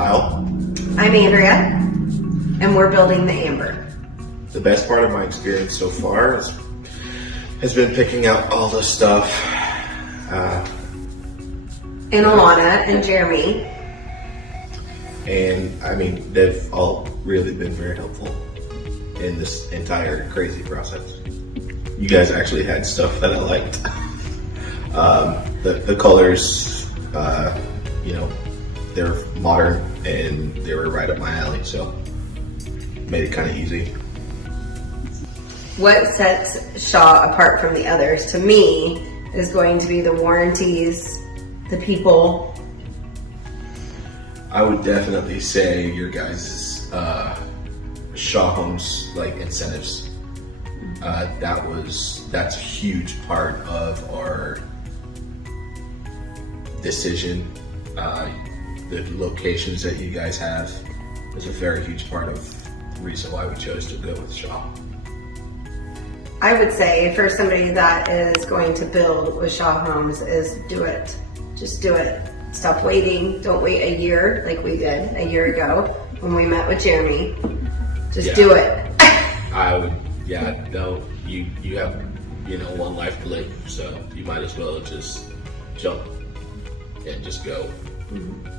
Kyle. I'm Andrea, and we're building the Amber. The best part of my experience so far has been picking out all the stuff. And Alana and Jeremy. And I mean, they've all really been very helpful in this entire crazy process. You guys actually had stuff that I liked. The colors, they're modern and they were right up my alley, so made it kind of easy. What sets Shaw apart from the others, to me, is going to be the warranties, the people. I would definitely say your guys' Shaw Homes incentives. That's a huge part of our decision. The locations that you guys have is a very huge part of the reason why we chose to go with Shaw. I would say for somebody that is going to build with Shaw Homes is do it. Just do it. Stop waiting. Don't wait a year like we did a year ago when we met with Jeremy. Just do it. I would, no, you have, one life to live, so you might as well just jump and just go. Mm-hmm.